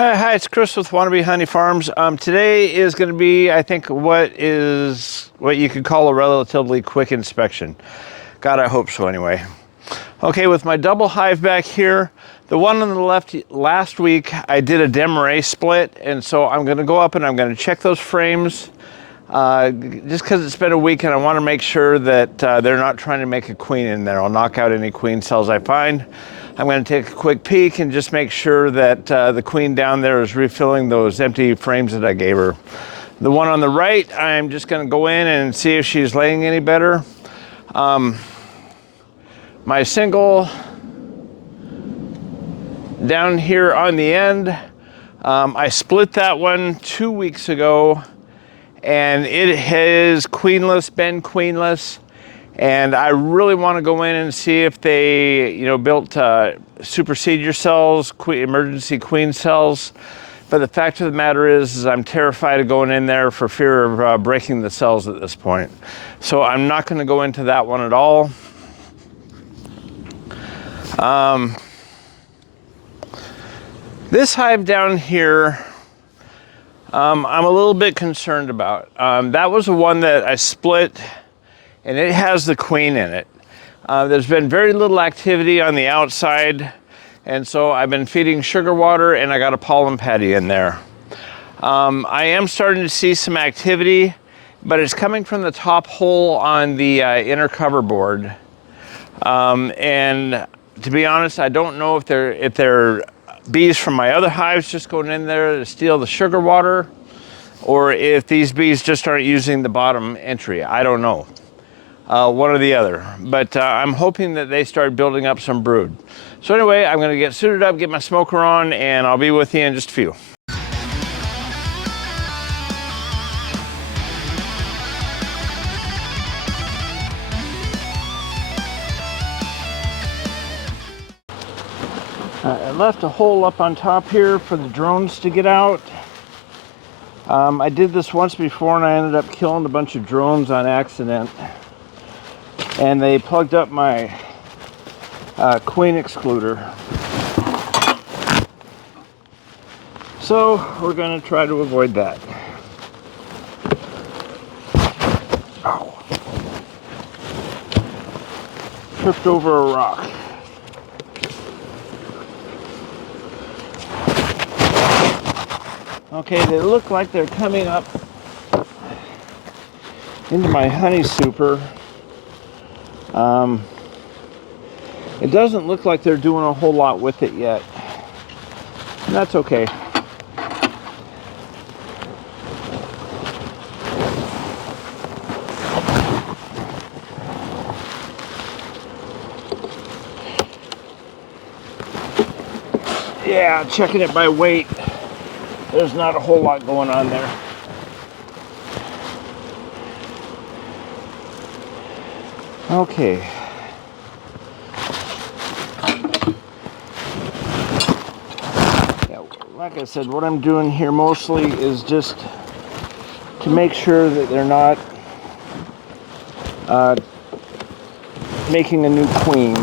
Hi, it's Chris with Wannabe Honey Farms. Today is going to be, I think, what you could call a relatively quick inspection. God, I hope so anyway. Okay, with my double hive back here, the one on the left, last week I did a demarré split, and so I'm going to go up and I'm going to check those frames. Just because it's been a week and I want to make sure that they're not trying to make a queen in there. I'll knock out any queen cells I find. I'm going to take a quick peek and just make sure that the queen down there is refilling those empty frames that I gave her. The one on the right, I'm just going to go in and see if she's laying any better. My single down here on the end, I split that one 2 weeks ago, and it has queenless, been queenless, and I really want to go in and see if they, built supersedure cells, emergency queen cells. But the fact of the matter is I'm terrified of going in there for fear of breaking the cells at this point. So I'm not going to go into that one at all. This hive down here, I'm a little bit concerned about. That was the one that I split, and it has the queen in it. There's been very little activity on the outside, and so I've been feeding sugar water, and I got a pollen patty in there. I am starting to see some activity, but it's coming from the top hole on the inner cover board. And to be honest, I don't know if they're bees from my other hives just going in there to steal the sugar water, or if these bees just aren't using the bottom entry. I don't know. One or the other. But I'm hoping that they start building up some brood. So anyway, I'm going to get suited up, get my smoker on, and I'll be with you in just a few. I left a hole up on top here for the drones to get out. I did this once before and I ended up killing a bunch of drones on accident. And they plugged up my queen excluder. So we're going to try to avoid that. Ow. Tripped over a rock. Okay, they look like they're coming up into my honey super. It doesn't look like they're doing a whole lot with it yet. And that's okay. Yeah, checking it by weight. There's not a whole lot going on there. Okay. Yeah, like I said, what I'm doing here mostly is just to make sure that they're not making a new queen.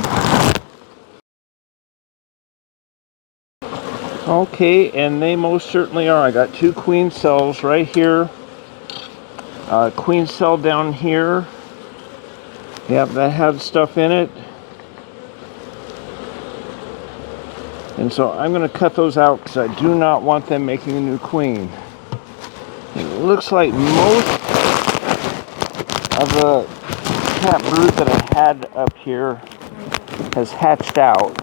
Okay, and they most certainly are. I got 2 queen cells right here. Queen cell down here. Yep, that had stuff in it. And so I'm going to cut those out because I do not want them making a new queen. It looks like most of the cat brood that I had up here has hatched out.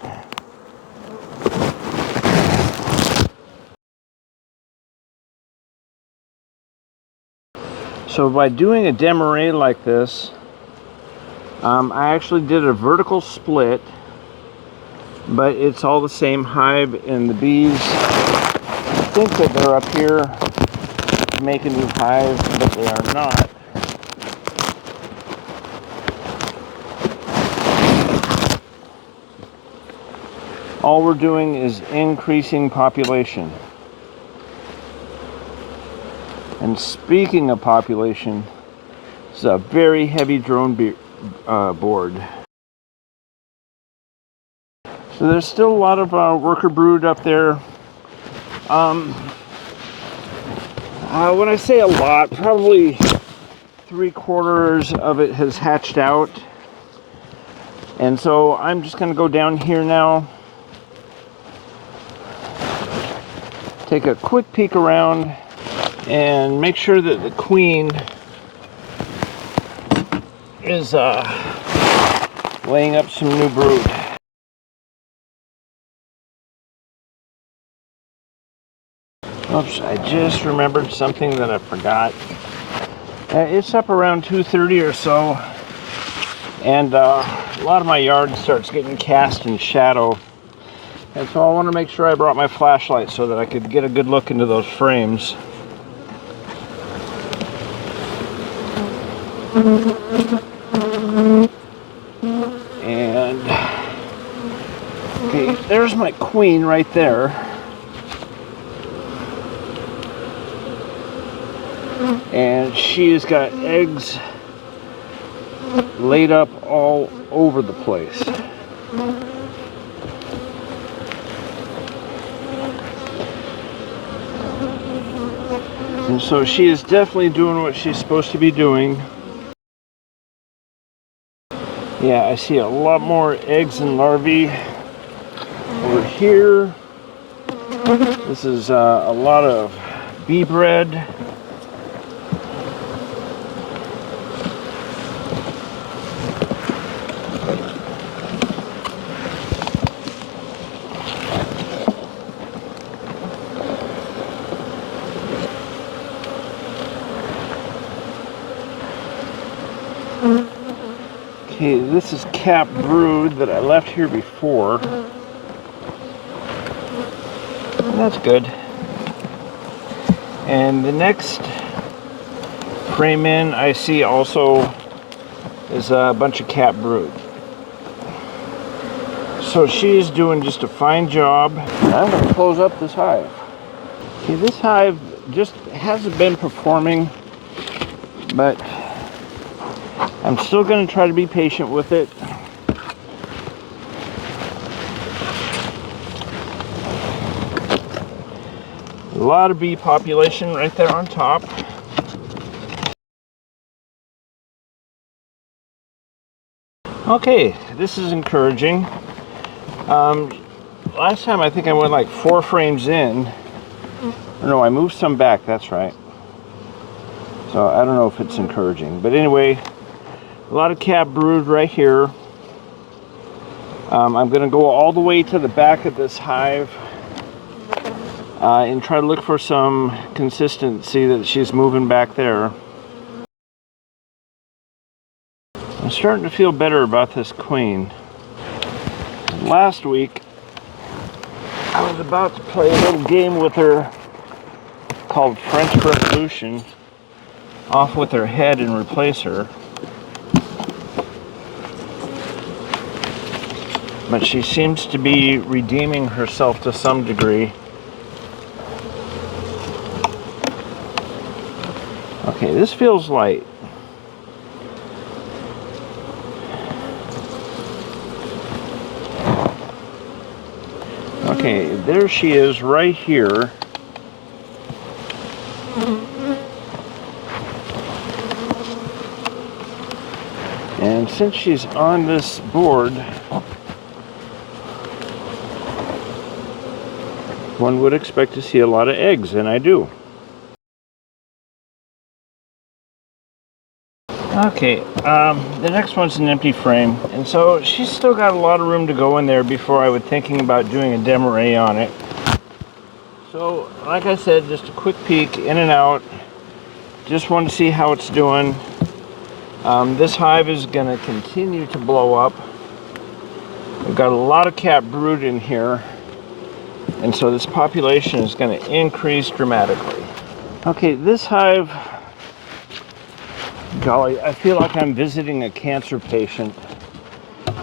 So by doing a demarré like this, I actually did a vertical split, but it's all the same hive, and the bees think that they're up here to make a new hive, but they are not. All we're doing is increasing population. And speaking of population, it's a very heavy drone board. So there's still a lot of worker brood up there. When I say a lot, probably 3/4 of it has hatched out. And so I'm just gonna go down here now, take a quick peek around, and make sure that the queen is laying up some new brood. Oops, I just remembered something that I forgot. It's up around 2:30 or so, and a lot of my yard starts getting cast in shadow. And so I want to make sure I brought my flashlight so that I could get a good look into those frames. And okay, there's my queen right there. And she's got eggs laid up all over the place. And so she is definitely doing what she's supposed to be doing. Yeah, I see a lot more eggs and larvae over here. This is a lot of bee bread. Okay, this is capped brood that I left here before. That's good. And the next frame in I see also is a bunch of capped brood. So she's doing just a fine job. I'm going to close up this hive. Okay, this hive just hasn't been performing, but I'm still going to try to be patient with it. A lot of bee population right there on top. Okay, this is encouraging. Last time I think I went like 4 frames in. No, I moved some back, that's right. So I don't know if it's encouraging. But anyway, a lot of capped brood right here. I'm going to go all the way to the back of this hive and try to look for some consistency that she's moving back there. I'm starting to feel better about this queen. Last week, I was about to play a little game with her called French Revolution, off with her head and replace her. But she seems to be redeeming herself to some degree. Okay, this feels light. Okay, there she is right here. And since she's on this board, one would expect to see a lot of eggs, and I do. Okay, the next one's an empty frame, and so she's still got a lot of room to go in there before I was thinking about doing a demo-ray on it. So, like I said, just a quick peek in and out. Just want to see how it's doing. This hive is going to continue to blow up. We've got a lot of capped brood in here, and so this population is going to increase dramatically. Okay, this hive, golly, I feel like I'm visiting a cancer patient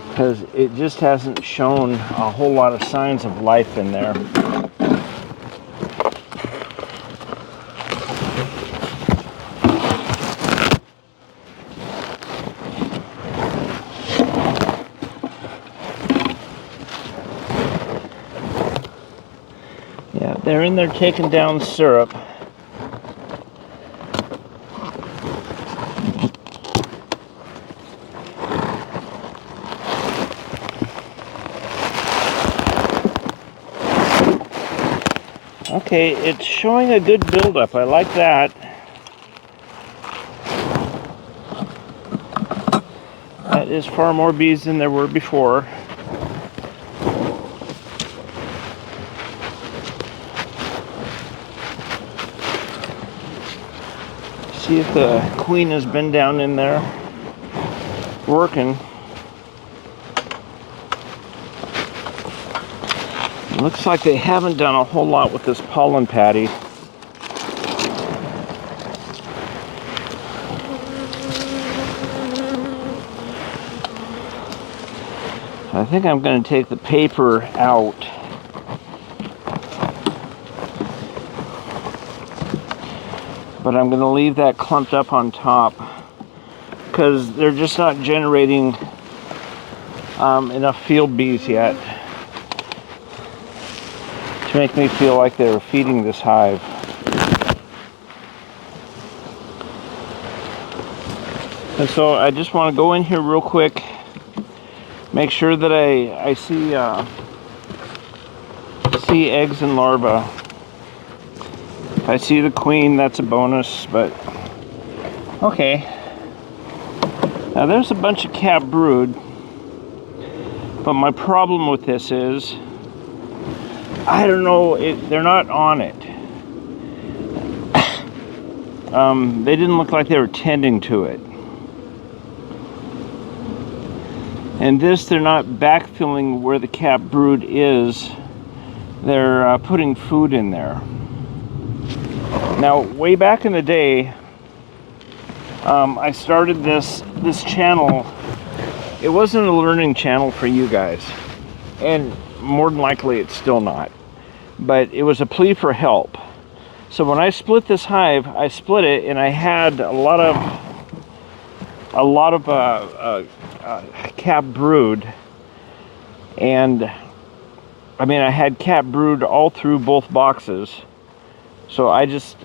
because it just hasn't shown a whole lot of signs of life in there. They're in there taking down syrup. Okay, it's showing a good buildup. I like that. That is far more bees than there were before. See if the queen has been down in there working. It looks like they haven't done a whole lot with this pollen patty. I think I'm going to take the paper out. But I'm going to leave that clumped up on top because they're just not generating enough field bees yet to make me feel like they're feeding this hive. And so I just want to go in here real quick, make sure that I see eggs and larvae. If I see the queen, that's a bonus, but okay. Now there's a bunch of cap brood, but my problem with this is, I don't know, they're not on it. They didn't look like they were tending to it. And this, they're not backfilling where the cap brood is. They're putting food in there. Now, way back in the day, I started this channel. It wasn't a learning channel for you guys, and more than likely it's still not. But it was a plea for help. So when I split this hive, I split it, and I had a lot of cap brood, and I mean I had cap brood all through both boxes. So I just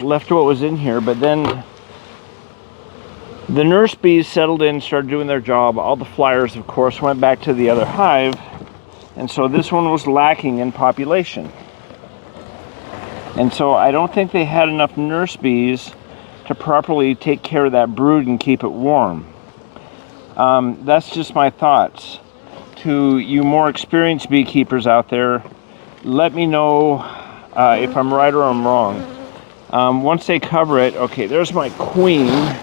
left what was in here, but then the nurse bees settled in, started doing their job. All the flyers, of course, went back to the other hive, and so this one was lacking in population. And so I don't think they had enough nurse bees to properly take care of that brood and keep it warm. That's just my thoughts. To you more experienced beekeepers out there, let me know if I'm right or I'm wrong. Once they cover it, okay, there's my queen.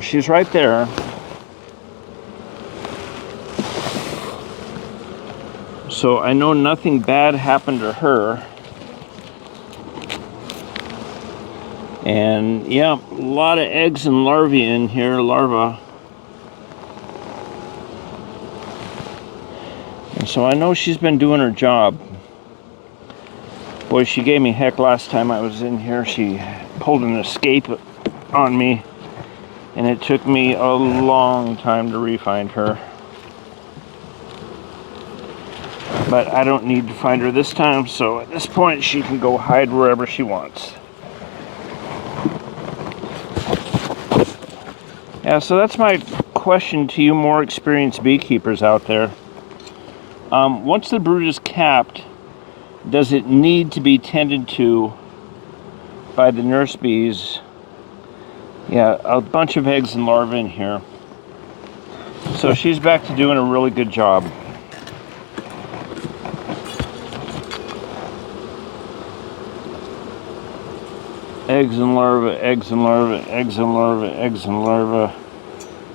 She's right there. So I know nothing bad happened to her. And yeah, a lot of eggs and larvae in here, larvae. And so I know she's been doing her job. Boy, she gave me heck last time I was in here. She pulled an escape on me, and it took me a long time to re-find her. But I don't need to find her this time, so at this point she can go hide wherever she wants. Yeah, so that's my question to you more experienced beekeepers out there. Once the brood is capped, does it need to be tended to by the nurse bees? Yeah, a bunch of eggs and larvae in here. So she's back to doing a really good job. Eggs and larvae, eggs and larvae, eggs and larvae, eggs and larvae.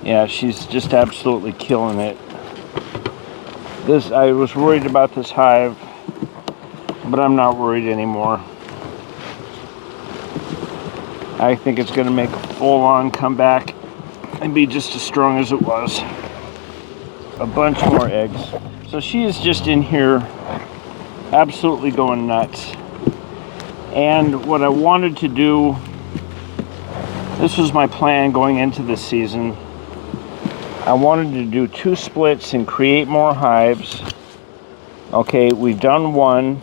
Yeah, she's just absolutely killing it. I was worried about this hive, but I'm not worried anymore. I think it's going to make a full-on comeback and be just as strong as it was. A bunch more eggs. So she is just in here absolutely going nuts. And what I wanted to do, this was my plan going into this season. I wanted to do 2 splits and create more hives. Okay, we've done one.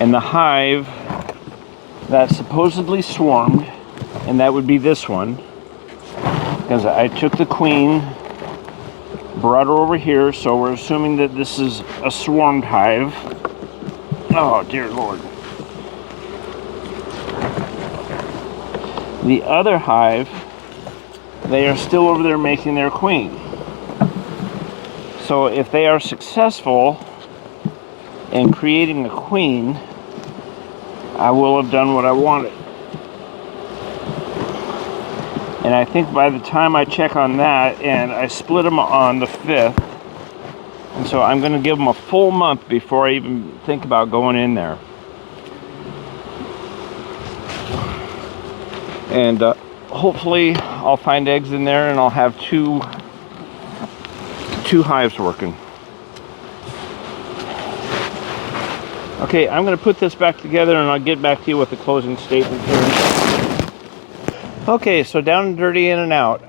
And the hive that supposedly swarmed, and that would be this one, because I took the queen, brought her over here, so we're assuming that this is a swarmed hive. Oh, dear Lord. The other hive, they are still over there making their queen. So if they are successful in creating a queen, I will have done what I wanted. And I think by the time I check on that, and I split them on the 5th, and so I'm going to give them a full month before I even think about going in there. And hopefully I'll find eggs in there, and I'll have two hives working. Okay, I'm going to put this back together, and I'll get back to you with the closing statement here. Okay, so down and dirty, in and out.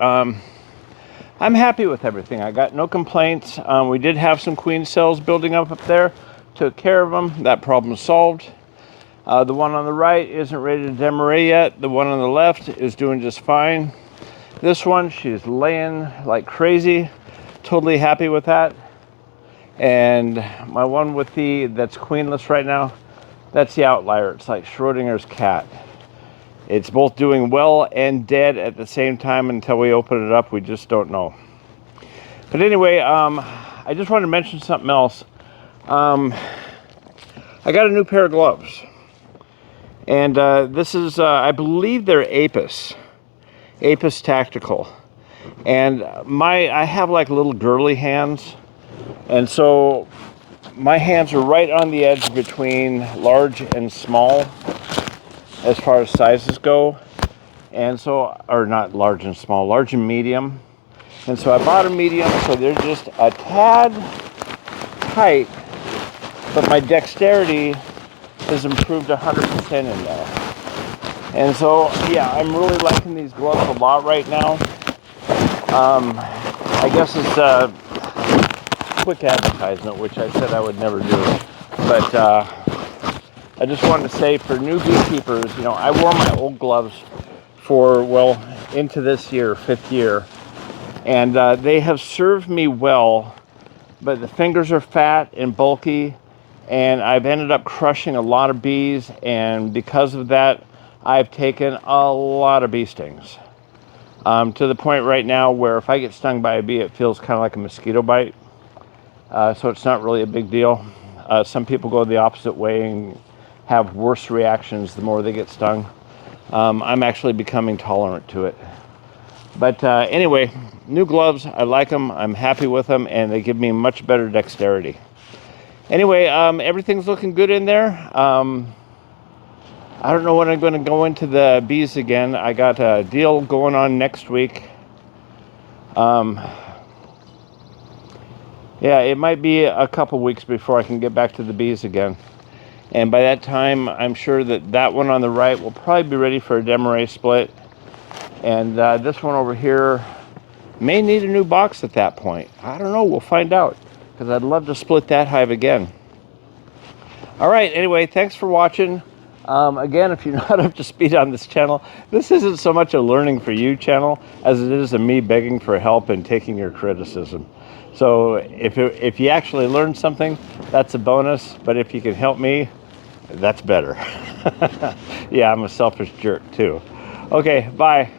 I'm happy with everything. I got no complaints. We did have some queen cells building up there. Took care of them. That problem solved. The one on the right isn't ready to demarate yet. The one on the left is doing just fine. This one, she's laying like crazy. Totally happy with that. And my one with that's queenless right now, that's the outlier. It's like Schrodinger's cat. It's both doing well and dead at the same time. Until we open it up, we just don't know. But anyway, I just wanted to mention something else. I got a new pair of gloves. And this is, I believe they're Apis Tactical. And I have like little girly hands. And so my hands are right on the edge between large and small as far as sizes go. And so, or not large and small, large and medium. And so I bought a medium, so they're just a tad tight, but my dexterity has improved 100% in there. And so, yeah, I'm really liking these gloves a lot right now. I guess it's a quick advertisement, which I said I would never do. But I just wanted to say, for new beekeepers, you know, I wore my old gloves for, well, into this year, 5th year. And they have served me well, but the fingers are fat and bulky, and I've ended up crushing a lot of bees, and because of that, I've taken a lot of bee stings. To the point right now where if I get stung by a bee, it feels kind of like a mosquito bite. So it's not really a big deal. Some people go the opposite way and have worse reactions the more they get stung. I'm actually becoming tolerant to it. But anyway, new gloves, I like them, I'm happy with them, and they give me much better dexterity. Anyway, everything's looking good in there. I don't know when I'm going to go into the bees again. I got a deal going on next week. Yeah, it might be a couple weeks before I can get back to the bees again. And by that time, I'm sure that one on the right will probably be ready for a demarate split. And this one over here may need a new box at that point. I don't know, we'll find out, because I'd love to split that hive again. All right, anyway, thanks for watching. Again, if you're not up to speed on this channel, this isn't so much a learning for you channel as it is a me begging for help and taking your criticism. So if you actually learn something, that's a bonus, but if you can help me, that's better. Yeah, I'm a selfish jerk too. Okay, bye.